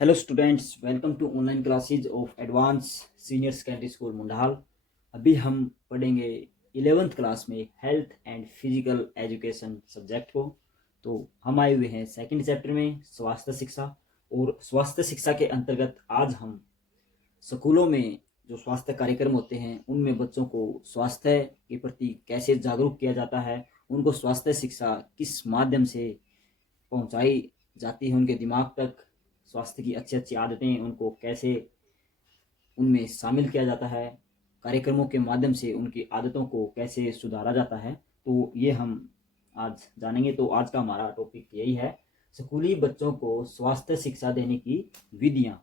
Hello students, welcome to online classes of advance senior secondary school Mundal. अभी हम पढ़ेंगे 11th class में health and physical education subject को। तो हम आए हुए हैं सेकंड चैप्टर में स्वास्थ्य शिक्षा। और स्वास्थ्य शिक्षा के अंतर्गत आज हम स्कूलों में जो स्वास्थ्य कार्यक्रम होते हैं उनमें बच्चों को स्वास्थ्य के प्रति कैसे जागरूक किया जाता है, उनको स्वास्थ्य शिक्षा किस माध्यम से पहुंचाई जाती है उनके दिमाग तक, स्वास्थ्य की अच्छी अच्छी आदतें उनको कैसे उनमें शामिल किया जाता है, कार्यक्रमों के माध्यम से उनकी आदतों को कैसे सुधारा जाता है, तो ये हम आज जानेंगे। तो आज का हमारा टॉपिक यही है, स्कूली बच्चों को स्वास्थ्य शिक्षा देने की विधियाँ।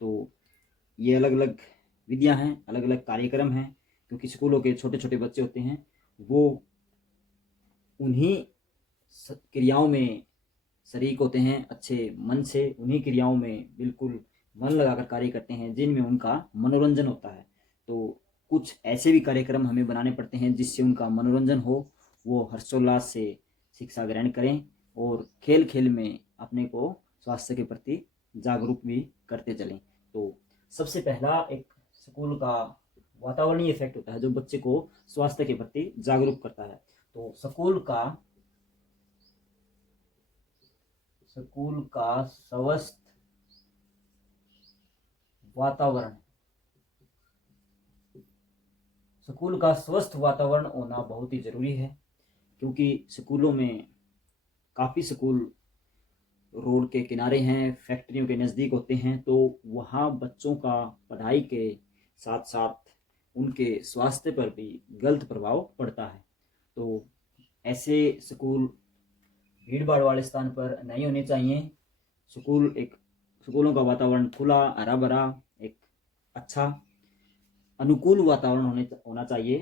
तो ये अलग अलग विधियाँ हैं, अलग अलग कार्यक्रम हैं, क्योंकि स्कूलों के छोटे छोटे बच्चे होते हैं, वो उन्हीं क्रियाओं में शरीक होते हैं, अच्छे मन से उन्हीं क्रियाओं में बिल्कुल मन लगाकर कार्य करते हैं जिनमें उनका मनोरंजन होता है। तो कुछ ऐसे भी कार्यक्रम हमें बनाने पड़ते हैं जिससे उनका मनोरंजन हो, वो हर्षोल्लास से शिक्षा ग्रहण करें और खेल खेल में अपने को स्वास्थ्य के प्रति जागरूक भी करते चलें। तो सबसे पहला एक स्कूल का वातावरणीय इफेक्ट होता है जो बच्चे को स्वास्थ्य के प्रति जागरूक करता है। तो स्कूल का स्वस्थ वातावरण, स्कूल का स्वस्थ वातावरण होना बहुत ही जरूरी है, क्योंकि स्कूलों में काफ़ी स्कूल रोड के किनारे हैं, फैक्ट्रियों के नज़दीक होते हैं, तो वहाँ बच्चों का पढ़ाई के साथ साथ उनके स्वास्थ्य पर भी गलत प्रभाव पड़ता है। तो ऐसे स्कूल भीड़ भाड़ वाले स्थान पर नहीं होने चाहिए। स्कूलों का वातावरण खुला, हरा भरा, एक अच्छा अनुकूल वातावरण होना चाहिए।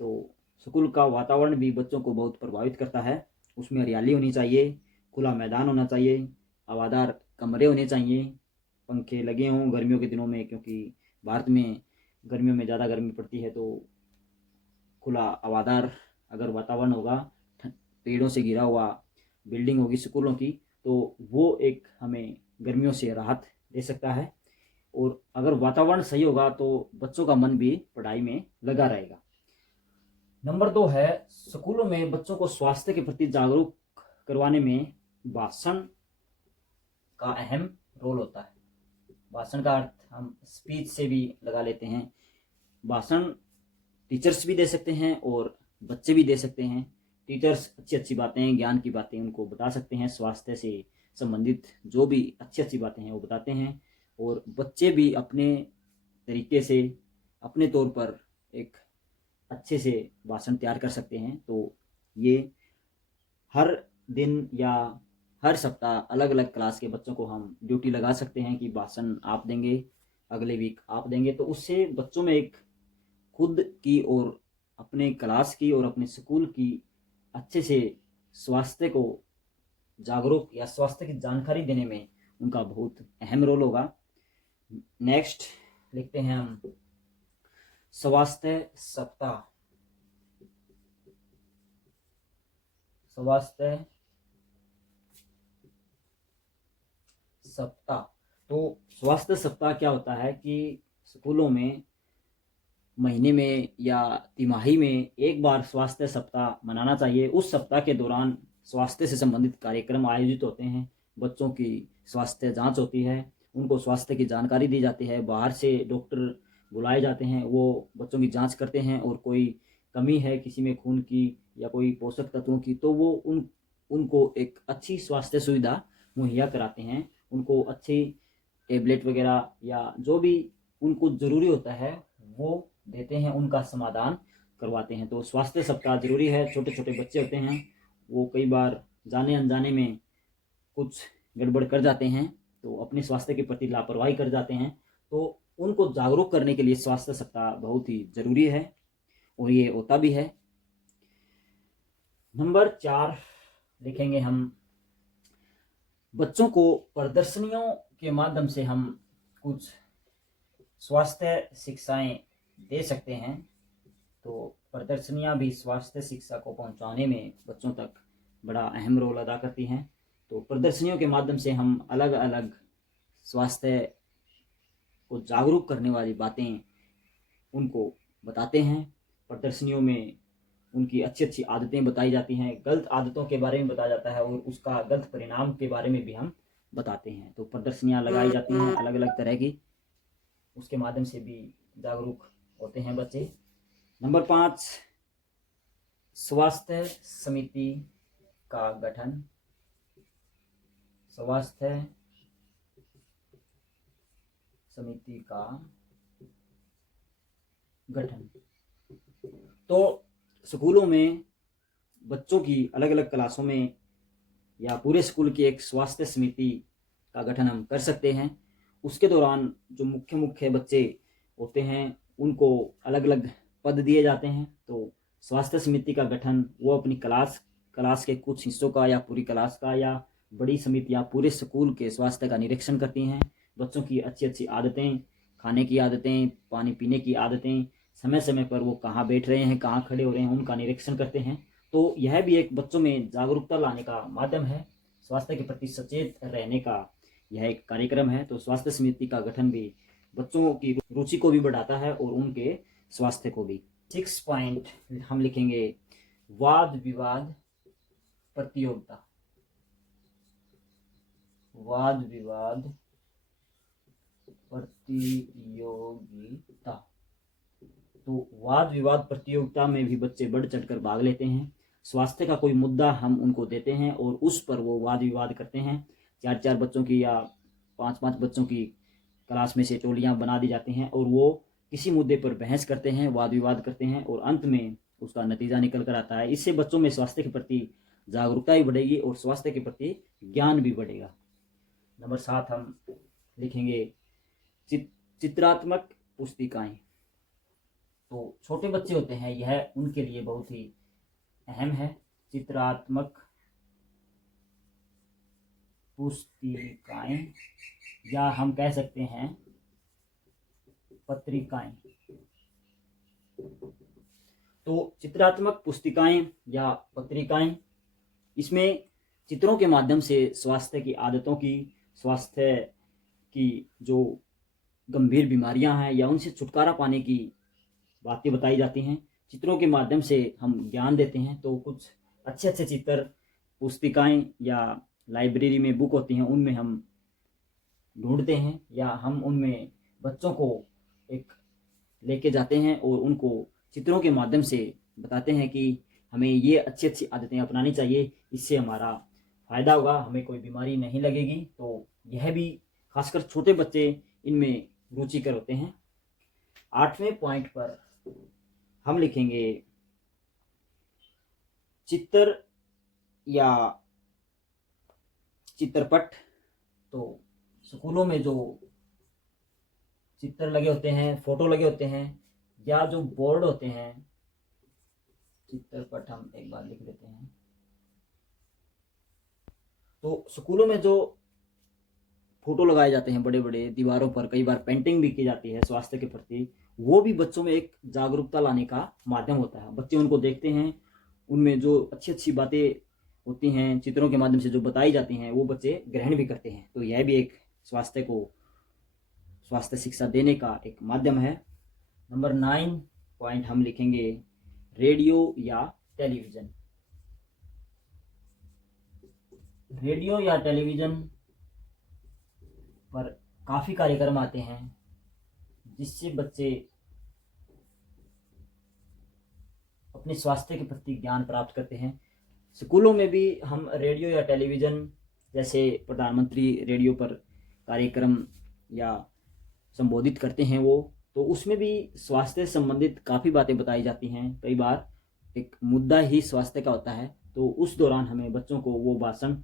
तो स्कूल का वातावरण भी बच्चों को बहुत प्रभावित करता है। उसमें हरियाली होनी चाहिए, खुला मैदान होना चाहिए, हवादार कमरे होने चाहिए, पंखे लगे हों गर्मियों के दिनों में, क्योंकि भारत में गर्मियों में ज़्यादा गर्मी पड़ती है। तो खुला हवादार अगर वातावरण होगा, पेड़ों से घिरा हुआ बिल्डिंग होगी स्कूलों की, तो वो एक हमें गर्मियों से राहत दे सकता है। और अगर वातावरण सही होगा तो बच्चों का मन भी पढ़ाई में लगा रहेगा। नंबर 2 है, स्कूलों में बच्चों को स्वास्थ्य के प्रति जागरूक करवाने में भाषण का अहम रोल होता है। भाषण का अर्थ हम स्पीच से भी लगा लेते हैं। भाषण टीचर्स भी दे सकते हैं और बच्चे भी दे सकते हैं। टीचर्स अच्छी अच्छी बातें, ज्ञान की बातें उनको बता सकते हैं, स्वास्थ्य से संबंधित जो भी अच्छी अच्छी बातें हैं वो बताते हैं, और बच्चे भी अपने तरीके से अपने तौर पर एक अच्छे से भाषण तैयार कर सकते हैं। तो ये हर दिन या हर सप्ताह अलग अलग क्लास के बच्चों को हम ड्यूटी लगा सकते हैं कि भाषण आप देंगे, अगले वीक आप देंगे। तो उससे बच्चों में एक खुद की और अपने क्लास की और अपने स्कूल की अच्छे से स्वास्थ्य को जागरूक या स्वास्थ्य की जानकारी देने में उनका बहुत अहम रोल होगा। नेक्स्ट लिखते हैं हम स्वास्थ्य सप्ताह। स्वास्थ्य सप्ताह, तो स्वास्थ्य सप्ताह क्या होता है कि स्कूलों में महीने में या तिमाही में एक बार स्वास्थ्य सप्ताह मनाना चाहिए। उस सप्ताह के दौरान स्वास्थ्य से संबंधित कार्यक्रम आयोजित होते हैं, बच्चों की स्वास्थ्य जांच होती है, उनको स्वास्थ्य की जानकारी दी जाती है, बाहर से डॉक्टर बुलाए जाते हैं, वो बच्चों की जांच करते हैं, और कोई कमी है किसी में खून की या कोई पोषक तत्वों की, तो वो उनको एक अच्छी स्वास्थ्य सुविधा मुहैया कराते हैं, उनको अच्छी टेबलेट वगैरह या जो भी उनको ज़रूरी होता है वो देते हैं, उनका समाधान करवाते हैं। तो स्वास्थ्य सप्ताह जरूरी है। छोटे छोटे बच्चे होते हैं, वो कई बार जाने अनजाने में कुछ गड़बड़ कर जाते हैं, तो अपने स्वास्थ्य के प्रति लापरवाही कर जाते हैं। तो उनको जागरूक करने के लिए स्वास्थ्य सप्ताह बहुत ही जरूरी है, और ये होता भी है। नंबर 4 लिखेंगे हम, बच्चों को प्रदर्शनियों के माध्यम से हम कुछ स्वास्थ्य शिक्षाएं दे सकते हैं। तो प्रदर्शनियां भी स्वास्थ्य शिक्षा को पहुंचाने में बच्चों तक बड़ा अहम रोल अदा करती हैं। तो प्रदर्शनियों के माध्यम से हम अलग अलग स्वास्थ्य को जागरूक करने वाली बातें उनको बताते हैं। प्रदर्शनियों में उनकी अच्छी अच्छी आदतें बताई जाती हैं, गलत आदतों के बारे में बताया जाता है और उसका गलत परिणाम के बारे में भी हम बताते हैं। तो प्रदर्शनियाँ लगाई जाती हैं अलग अलग तरह की, उसके माध्यम से भी जागरूक होते हैं बच्चे। नंबर 5, स्वास्थ्य समिति का गठन। स्वास्थ्य समिति का गठन। तो स्कूलों में बच्चों की अलग अलग क्लासों में या पूरे स्कूल की एक स्वास्थ्य समिति का गठन हम कर सकते हैं। उसके दौरान जो मुख्य मुख्य बच्चे होते हैं उनको अलग अलग पद दिए जाते हैं। तो स्वास्थ्य समिति का गठन वो अपनी क्लास के कुछ हिस्सों का या पूरी क्लास का या बड़ी समितियाँ पूरे स्कूल के स्वास्थ्य का निरीक्षण करती हैं। बच्चों की अच्छी अच्छी आदतें, खाने की आदतें, पानी पीने की आदतें, समय समय पर वो कहाँ बैठ रहे हैं, कहाँ खड़े हो रहे हैं, उनका निरीक्षण करते हैं। तो यह भी एक बच्चों में जागरूकता लाने का माध्यम है, स्वास्थ्य के प्रति सचेत रहने का यह एक कार्यक्रम है। तो स्वास्थ्य समिति का गठन भी बच्चों की रुचि को भी बढ़ाता है और उनके स्वास्थ्य को भी। 6 पॉइंट हम लिखेंगे, वाद विवाद प्रतियोगिता। वाद विवाद प्रतियोगिता। तो वाद विवाद प्रतियोगिता में भी बच्चे बढ़ चढ़कर भाग लेते हैं। स्वास्थ्य का कोई मुद्दा हम उनको देते हैं और उस पर वो वाद विवाद करते हैं। 4-4 बच्चों की या 5-5 बच्चों की क्लास में से टोलियां बना दी जाती हैं और वो किसी मुद्दे पर बहस करते हैं, वाद विवाद करते हैं और अंत में उसका नतीजा निकल कर आता है। इससे बच्चों में स्वास्थ्य के प्रति जागरूकता भी बढ़ेगी और स्वास्थ्य के प्रति ज्ञान भी बढ़ेगा। नंबर 7 हम लिखेंगे, चित्रात्मक पुस्तिकाएं। तो छोटे बच्चे होते हैं, यह उनके लिए बहुत ही अहम है। चित्रात्मक पुस्तिकाएं या हम कह सकते हैं पत्रिकाएं। तो चित्रात्मक पुस्तिकाएं या पत्रिकाएं, इसमें चित्रों के माध्यम से स्वास्थ्य की आदतों की, स्वास्थ्य की जो गंभीर बीमारियां हैं या उनसे छुटकारा पाने की बातें बताई जाती हैं। चित्रों के माध्यम से हम ज्ञान देते हैं। तो कुछ अच्छे अच्छे चित्र पुस्तिकाएं या लाइब्रेरी में बुक होती हैं उनमें हम ढूंढते हैं या हम उनमें बच्चों को एक लेके जाते हैं और उनको चित्रों के माध्यम से बताते हैं कि हमें ये अच्छी अच्छी आदतें अपनानी चाहिए, इससे हमारा फ़ायदा होगा, हमें कोई बीमारी नहीं लगेगी। तो यह भी खासकर छोटे बच्चे इनमें रुचिकर होते हैं। 8वें पॉइंट पर हम लिखेंगे, चित्र या चित्रपट। तो स्कूलों में जो चित्र लगे होते हैं, फोटो लगे होते हैं या जो बोर्ड होते हैं, चित्रपट हम एक बार लिख लेते हैं। तो स्कूलों में जो फोटो लगाए जाते हैं बड़े बड़े दीवारों पर, कई बार पेंटिंग भी की जाती है स्वास्थ्य के प्रति, वो भी बच्चों में एक जागरूकता लाने का माध्यम होता है। बच्चे उनको देखते हैं, उनमें जो अच्छी अच्छी बातें होती हैं चित्रों के माध्यम से जो बताई जाती हैं वो बच्चे ग्रहण भी करते हैं। तो यह भी एक स्वास्थ्य शिक्षा देने का एक माध्यम है। नंबर 9 पॉइंट हम लिखेंगे, रेडियो या टेलीविज़न। रेडियो या टेलीविज़न पर काफ़ी कार्यक्रम आते हैं जिससे बच्चे अपने स्वास्थ्य के प्रति ज्ञान प्राप्त करते हैं। स्कूलों में भी हम रेडियो या टेलीविज़न, जैसे प्रधानमंत्री रेडियो पर कार्यक्रम या संबोधित करते हैं वो, तो उसमें भी स्वास्थ्य से संबंधित काफ़ी बातें बताई जाती हैं। कई बार एक मुद्दा ही स्वास्थ्य का होता है, तो उस दौरान हमें बच्चों को वो भाषण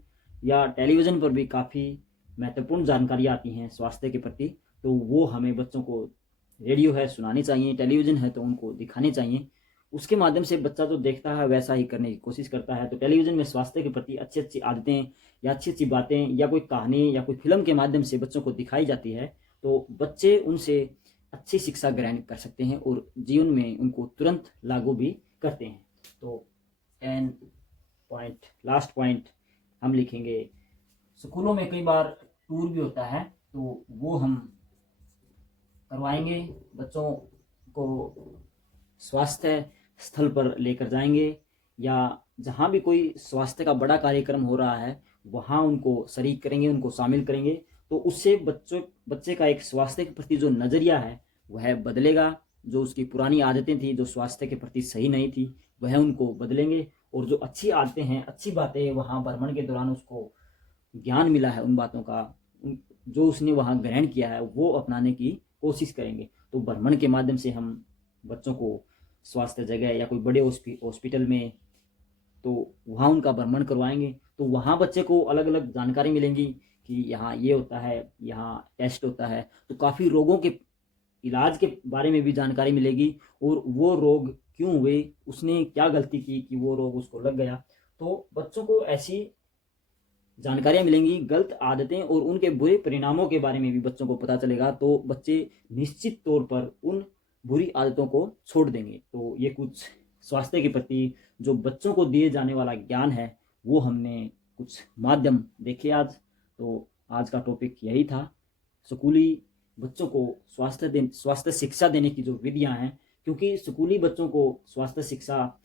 या टेलीविज़न पर भी काफ़ी महत्वपूर्ण जानकारी आती हैं स्वास्थ्य के प्रति, तो वो हमें बच्चों को, रेडियो है सुनानी चाहिए, टेलीविज़न है तो उनको दिखाने चाहिए। उसके माध्यम से बच्चा जो देखता है वैसा ही करने की कोशिश करता है। तो टेलीविज़न में स्वास्थ्य के प्रति अच्छी अच्छी आदतें या अच्छी अच्छी बातें या कोई कहानी या कोई फिल्म के माध्यम से बच्चों को दिखाई जाती है, तो बच्चे उनसे अच्छी शिक्षा ग्रहण कर सकते हैं और जीवन में उनको तुरंत लागू भी करते हैं। तो 10 पॉइंट, लास्ट पॉइंट हम लिखेंगे, स्कूलों में कई बार टूर भी होता है तो वो हम करवाएंगे। बच्चों को स्वास्थ्य स्थल पर लेकर जाएंगे, या जहाँ भी कोई स्वास्थ्य का बड़ा कार्यक्रम हो रहा है वहाँ उनको शरीक करेंगे, उनको शामिल करेंगे। तो उससे बच्चे का एक स्वास्थ्य के प्रति जो नज़रिया है वह बदलेगा। जो उसकी पुरानी आदतें थी जो स्वास्थ्य के प्रति सही नहीं थी वह उनको बदलेंगे, और जो अच्छी आदतें हैं, अच्छी बातें वहाँ भ्रमण के दौरान उसको ज्ञान मिला है उन बातों का, जो उसने वहाँ ग्रहण किया है वो अपनाने की कोशिश करेंगे। तो भ्रमण के माध्यम से हम बच्चों को स्वास्थ्य जगह या कोई बड़े हॉस्पिटल में, तो वहाँ उनका भ्रमण करवाएंगे। तो वहाँ बच्चे को अलग अलग जानकारी मिलेंगी कि यहाँ ये होता है, यहाँ टेस्ट होता है, तो काफ़ी रोगों के इलाज के बारे में भी जानकारी मिलेगी, और वो रोग क्यों हुए, उसने क्या गलती की कि वो रोग उसको लग गया। तो बच्चों को ऐसी जानकारियाँ मिलेंगी, गलत आदतें और उनके बुरे परिणामों के बारे में भी बच्चों को पता चलेगा। तो बच्चे निश्चित तौर पर उन बुरी आदतों को छोड़ देंगे। तो ये कुछ स्वास्थ्य के प्रति जो बच्चों को दिए जाने वाला ज्ञान है वो हमने कुछ माध्यम देखे आज। तो आज का टॉपिक यही था, स्कूली बच्चों को स्वास्थ्य शिक्षा देने की जो विधियां हैं, क्योंकि स्कूली बच्चों को स्वास्थ्य शिक्षा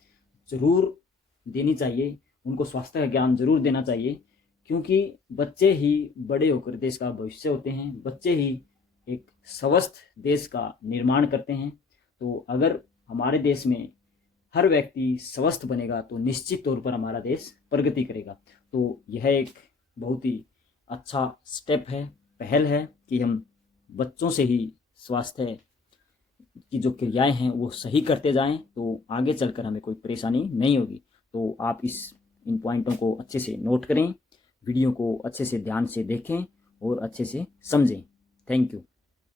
जरूर देनी चाहिए, उनको स्वास्थ्य का ज्ञान जरूर देना चाहिए, क्योंकि बच्चे ही बड़े होकर देश का भविष्य होते हैं, बच्चे ही एक स्वस्थ देश का निर्माण करते हैं। तो अगर हमारे देश में हर व्यक्ति स्वस्थ बनेगा तो निश्चित तौर पर हमारा देश प्रगति करेगा। तो यह एक बहुत ही अच्छा स्टेप है, पहल है कि हम बच्चों से ही स्वास्थ्य की जो क्रियाएं हैं वो सही करते जाएं, तो आगे चलकर हमें कोई परेशानी नहीं होगी। तो आप इन पॉइंटों को अच्छे से नोट करें, वीडियो को अच्छे से ध्यान से देखें और अच्छे से समझें। Thank you.